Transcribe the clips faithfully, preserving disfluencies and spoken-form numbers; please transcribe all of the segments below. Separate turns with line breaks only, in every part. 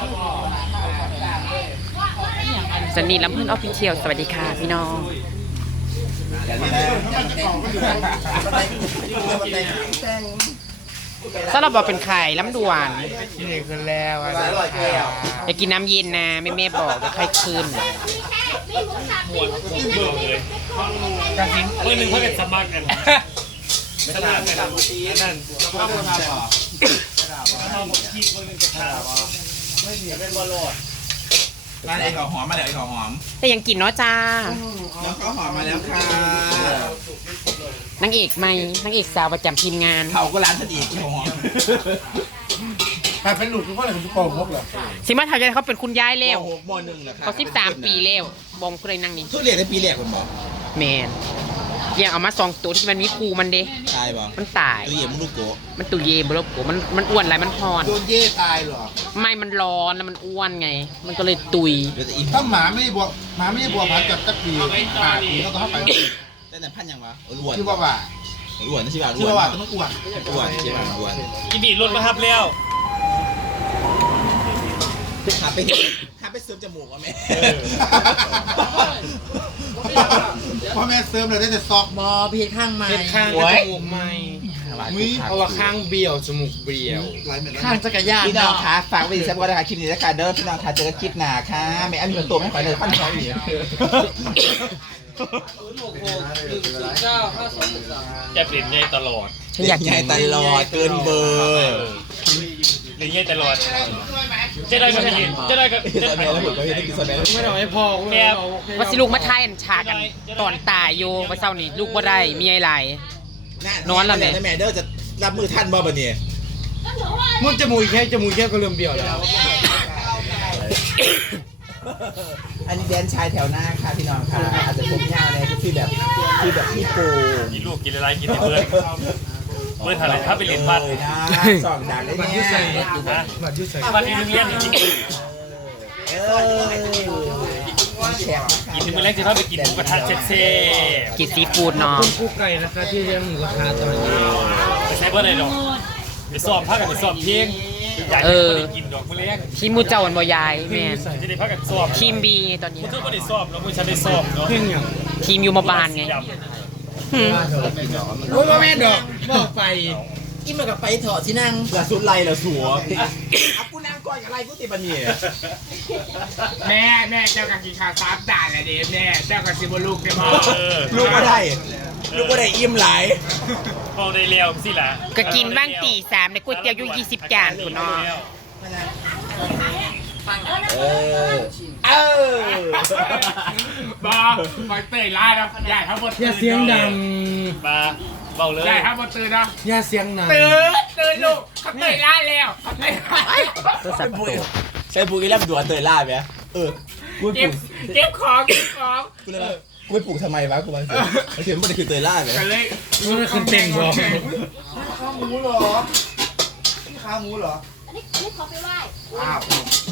สนีลำเพื่อนออฟฟิเชียลสวัสดีค่ะพี่น้องถ้าเราบอกเป็นไข่ล้ำด่วน
นี่คือแล้ว
อยากกินน้ำเย็นนะแม่แม่บอกจะไข้ขึ้น
กระสินเมื่อหนึ่งเพื่อนสมัครกันสมัครกันนั่นข้าวมันทำหรอข้าวมันขี้เมื่อหนึ่งจะทำไม่มีเป็นบอลล์
มาเลยขอหอมมาเลยขอหอม
แต่ยังกินเนาะจ้า
น้องข้าวหอมมาแล้วค่ะ
นางเอกไหมนางเอกสาวประจำทีมงาน
เขาก็ร้านฉันอีกขอหอม
แต่เป็นหลุดคือว่าอะไรคุณโกงพกเหรอ
สิมาทำใจเขาเป็นคุณยายเร็ว
มหนึ่งเหรอครับ
เขาสิบสามปีเร็วบองคุณเลยนั่งนี่
ทุเรียนในปีแรกคุณบอก
แมนยังเอามาสองตัวที่มันมีคูมันเด้
ตายบ่
มันตาย
ตุเย่มันลูกโก
มันตุเย่บล็อกโกมันมันอ้วนอะไรมันพร
โดนเย่ตายเหรอ
ไม่มันร้อนแล้วมันอ้วนไงมันก็เลยตุย
ถ้าหมาไม่บวกหมาไม่บวกพันจับตะปีป่าปีแล้วก็เข้าไป
แต่แต่พันยังวะอ้วน
ชื่อว่าว่า
อ้วนนะชื่อว่า
ชื่อว่าต้องอ้วน
อ้วนชื่อว่าอ้วน
กินดีรถมาทับแล้ว
หาไปหาไปเสริมจมูกวะแม่
พ่อแม่เสริมเลยได้แต่ซอก
บอพี่ข้างไม้
ข้างจมูกไม่
มี
เพราะว่าข้างเบี้ยวจมูกเบี้ยว
ข้างจักรยาน
พี่น้องคะฝากไว้ดีสักวันนะคะคลิปนี้นะคะเด้อพี่น้องคะเจอกันคลิปหน้าค่ะไม่อันมีตัวไม่ขอเลยขั้นท้องอยู่
จะเปลี่ยนใหญ่ตลอด
ฉันอยาก
ใหญ่ตลอดเกินเบอร์
หรือใหญ่ตลอดจะได้ก็มีจะได้ก็จะได้ก็
ไม่ต้องให้พ่อ
แก
ว่าสิลูกมาไทยฉากกันตอนตายโยว่าเศร้านี่ลูกบ่ได้มีอะไรนอนแล้วแม่
แม่เด้อจะรับมือท่านบ่บ่เนี่ย
มันจมูกแค่จมูกแค่ก็เริ่มเบี้ยวแล้ว
อันนี้แดนชายแถวหน้าค่ะพี่น้องค่ะอาจจะผมยาวเลยคือแบบคือแบบพี่โก
กินลูกกินอะไรกินเพื่อนเพื่อนอะไรถ้าไปเรียนบ้าน
สองด่านได้ไหม
บัตรยุ่ใส่บัตรยุ่ใส่บัตรยุ่งเงี้ยจริง
เออ
กินที่มื้อแรกจะเข้าไปกินหมูกระทะเซ็ตเซ่
กินซีฟู้ดเนาะ
คุณกุ๊กไก่นะคะที่เลี้ยงหมูกระทะตอนนี้
ไปใช้เพื่ออะไรหรอกไปสอบพักกันไปสอบเพียงอยากจะไปกินดอกมื้อแรก
ทีมูเจ้าวันบ่ยายแม่
จะได้พักกันสอบ
ทีมบีตอนนี้
มันก็ไม่ได้สอบแล้วมึงฉันได้สอบเนาะ
ทีมยูมาบานไง
โอ้ยว่าแม่ดอกบอกไปอิ่มกับไปถอดที่นั่ง
ละสุดไรละสัวเอากูนั่งก่อนกับไรกูติบันนี่
แม่แม่เจ้ากับกินข้าวซับด่านเลยเด็แม่เจ้ากับซิบลูกได้มั้ง
ลูกก็ได้ลูกก็ได้อิ่มหลาย
พอได้เลี้ยวสิล่ะ
ก็กินบ้างตีสามในก๋วยเตี๋ยวอยู่ยี่สิบจานคุณน้อง
เออเออ
บ้าไปเตะไล่นะใหญ่ทั้งหมดอย่าเสียงดัง
บ้าเบาเลย
ใหญ่ทั้งหมดตื่นนะอย่าเสียงดังตื่นตื่นลูกเขาเตะไล่แล้วเขาเตะไล่
ใช้ปุ๋ยใช้ปุ๋ยแล้วดัวเตยล่าไหมเออ
เก็บเก็บของเก็บของ
กูเลยกูไปปลูกทำไมวะกูมาเสียไอ้เขียนมันคือเตยล่าไหม
เลยมันคือเต็งบอ
ข้าวหมูเหรอนี่ข้าวหมูเหรอ
อันนี้นี่ขอไปไหว้
อ้าว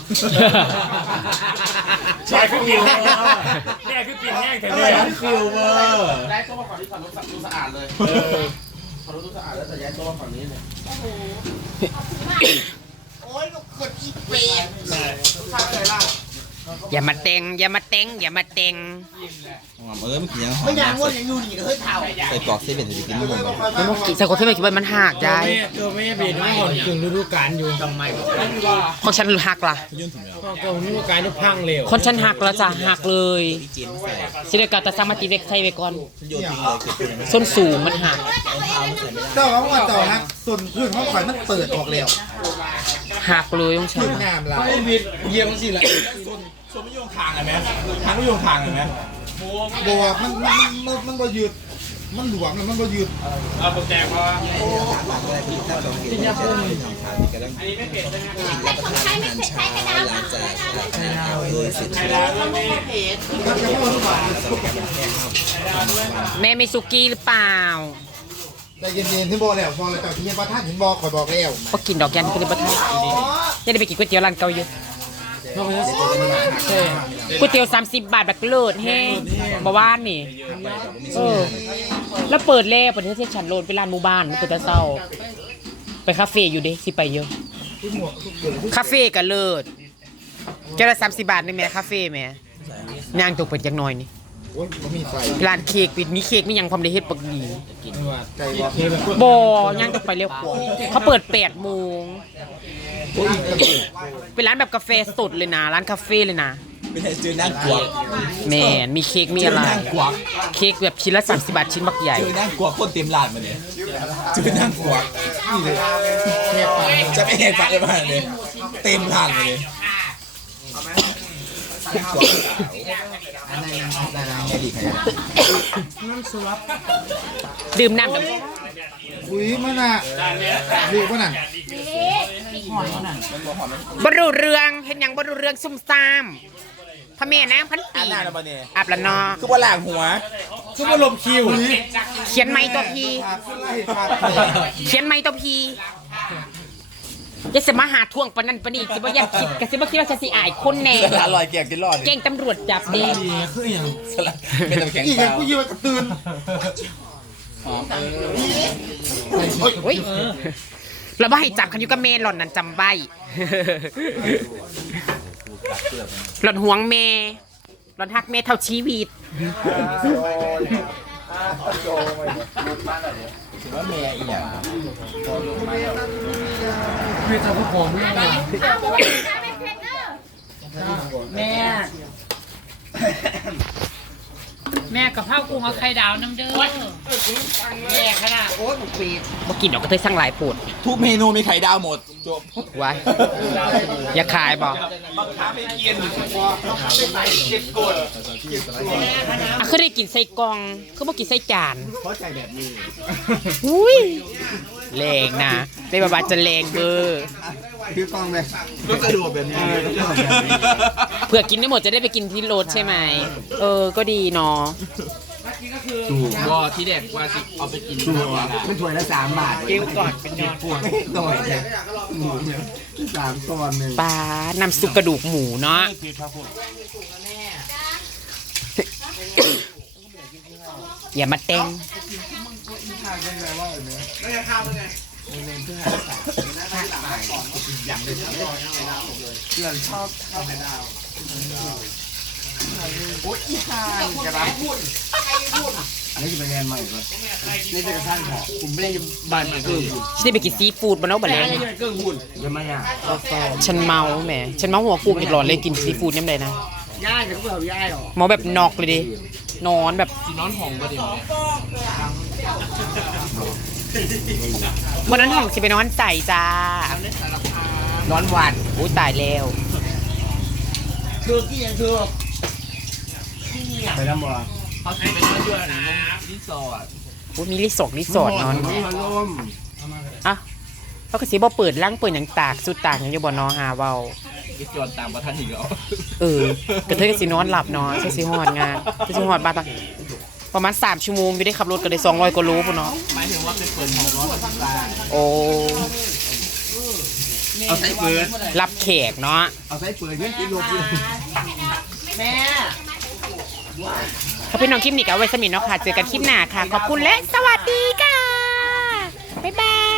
ใช่คือกินแห้งแม่คือกินแห้งแถวนี้
ฟิลเวอร์
ย้ายโต๊ะมาฝั่งนี้ฝั่งนู้นฝั่งนู้นสะอาดเลยฝั่งนู้นสะอาดแล้วแต่ย้ายโต๊ะมาฝั่งนี้เลยโอ้โหขอบคุณมากโอ้ยลูกเกิดอีเป็ดลูกค้าอะไรล่ะ
อย่ามาเต็งอย่ามาเต็งอย่ามาเต็ง
เออเมื่อกี้ยังหอม
ไม่ยังว่ายังอยู่นี่เฮ้ยเผา
ใส่กรอกเซเว่นจะกินไม่หมด
ใส่กรอกเซเว่นคิดว่ามันหักได้
ตัวไม่เบียดไม่หอนกึ่งฤดูกาลอยู่ทำไม
คนฉันหักล่ะ
ก็ฤดูกาลนี่พังเร็ว
คนฉันหักแล้วจ้ะหักเลยสิเดกาตาซังมาตีเวกใส่ไว้ก่อนส้นสูงมันหัก
เจ้าว่าเจ้าหักส่วนพื้นห้องข่อยมันเปิดออกแล้ว
หักเลยต้องใช้
พื้นน้ำลาย
เยี่ยมสิละ
ส่วนไม่โยงทางเลยไหมทางไม่โยงทางเลยไหม
บัวมันมันมันมันบ่ยืดมันหลวมแล้วมันบ่ยืด
เอาตกแต่งว่า
ที่นี่เป็นอันนี้ไม่เผ็ดใช่ไหมรับประทานอาหารเช้าหลังจากหลับข้าวด้วยเสร็จแล้ว
แม่มีซุกี้หรือเปล่า
แต่เย็นๆที่บอกแล้วบอกเลยแต่ที่ยังประทานเห็นบอกคอยบอกแล้ว
ก็กินดอกยันก็เลยประทานจะได้ไปกินก๋วยเตี๋ยวร้านเก่าเยอะก๋วยเตี๋ยวสามสิบบาทแบบเลิศแห้งมาว่านนี่เออแล้วเปิดเล่ประเทศฉันโลนไปร้านหมู่บ้านเปิดตะเศร้าไปคาเฟ่อยู่ดิสิไปเยอะคาเฟ่กันเลิศแก้วละสามสิบบาทในแม่คาเฟ่แม่ย่างตกเป็ดจังน้อยนี่
โอ้ยบ่มีไฟ
ร้านเค้กปิดมีเค้กมีหยังความได้เฮ็ดปักดี
ไก่บ่
บ่ย่างตกไปเร็วกว่าเขาเปิดแปดโมงเป็นร้านแบบกาแฟสดเลยนะร้านคาเฟ่เลยนะ
ไม่ใช่จื้อนั่งกวก
แม่นมีเค้กมีอะไร
จื้นั่งกวก
เค้กแบบชิ้นละสามสิบบาทชิ้นบักใหญ่
จื้อนั่งกวกคนเต็มร้านมาเนี่ยจื้อนั่งกวกนี่เลยจะไม่เห็นฟังเลยบ้างเลยเต็มร้านมาเลยกวกอันนั้นอันนั้นแค่ดีใคร
ดื่มน้ำแบบ
อุ้ยมันอ่ะดูป่ะนั่น
บรูเรืองเห็นหยังบรูเรืองซุ่มซ่ามพระเมนางพัน
อั
ปี
นนั้นมาเนี่ย
อาบละนอ
คือว่าล่างหัวคือว่าลมคิว
เขียนไม้ตัวพีเขียนไม้ตัวพีอย่าสมาหาท่วงปนนันปนีสิบ่อยันคิดกะสิบ่คิดว่าจะสิอายคนแน่
สลัดลอยแกงกินรอด
เก่งตำรวจจับเด็ก
สลัดเป็นน้ำแข็งเปล่า
โอ้ยเราบ่ให้จับคันอยู่กับเมนหล่อนนั่นจำใบหล่อนห่วงเมหล่อนฮักเมเท่าชีวิต
ถือว่าเมียอีกอย่าง
แม่ แม่กับข้าวกุ้งเอาไข่ดาวน้ำเด้อแม่ขนาดโอ๊ยบุกปีด
บ่กินดอกกระเทยสั่งหลายโผด
ทุกเมนูมีไข่ดาวหมดจบ
ไว้อย่าขายบ่
บังคับให้กินเก็บกด
อ่ะคือได้กินใส่กล่องคือบ่กินใส่จาน
เพราะใจแบบนี้
อุ้ยแรงนะไม่บาบาจะแรงเบอร์
คือกล้องแบบก็สะดวกแบบนี้
เผื่อกินได้หมดจะได้ไปกินที่รถใช่ไหมเออก็ดีเนาะ
ก็ที่เด็กว่าสิเอาไปกินตัว
เป็นถ้วยละสามบาท
เกี่ยวก่อนเป็นยอดพวง
ต่อยเลยหมูเนี่ยสามตอนหนึ่ง
ปลาน้ำซุปกระดูกหมูเนาะอย่ามาเต้งฉันได้ไปกินซีฟู้ดมาเนาะบัดแล้วฉันเมาแหมฉันเมาหัวกุ้งอีกหลอดเลยกินซีฟู้ดยังไงนะ
ย่ายกับพวกเราย่ายหรอ
เมาแบบนอกเลยดินอนแบบ
สีนอนหองก็ดี
วันนั้นห้องสิไปนอนใส่จ้าน
อนหวาน
อุ้ยตายแล้ว
คือกี่ยังคือ
ไปแล้วบ่
เขาสิเป็นเพื่อนรีสอร์ท
อุ้ยมีรีสอร์ทรีสอร์ทนอนอ่ะเขาก็สิบ่เปิดร่างเปิดหยังตากสุดตากหยังอยู่บ่นอหาเว้า
รีสอร์ทตามประทันอีกแล้ว
เออกระเทยก็สินอนหลับเนาะใช่สิฮอดงานใช่สิฮอดบ้านปะประมาณสามชั่วโมงอยู่ได้ขับรถก็ได้สองร้อยกว่าโลพุ่นเนาะ
หมายถึงว่าเป็นเปิดห้องร้อนกับตา
โอ้
เอาใส่เปิด
รับแขกเนาะ
เอาใส่เปิดเพื่อนกินโลกิโล
แม่
ถ้าพี่น้องคลิปนี้ก็เอาไว้สมินเนาะค่ะเจอกันคลิปหน้าค่ะขอบคุณและสวัสดีค่ะบ๊ายบาย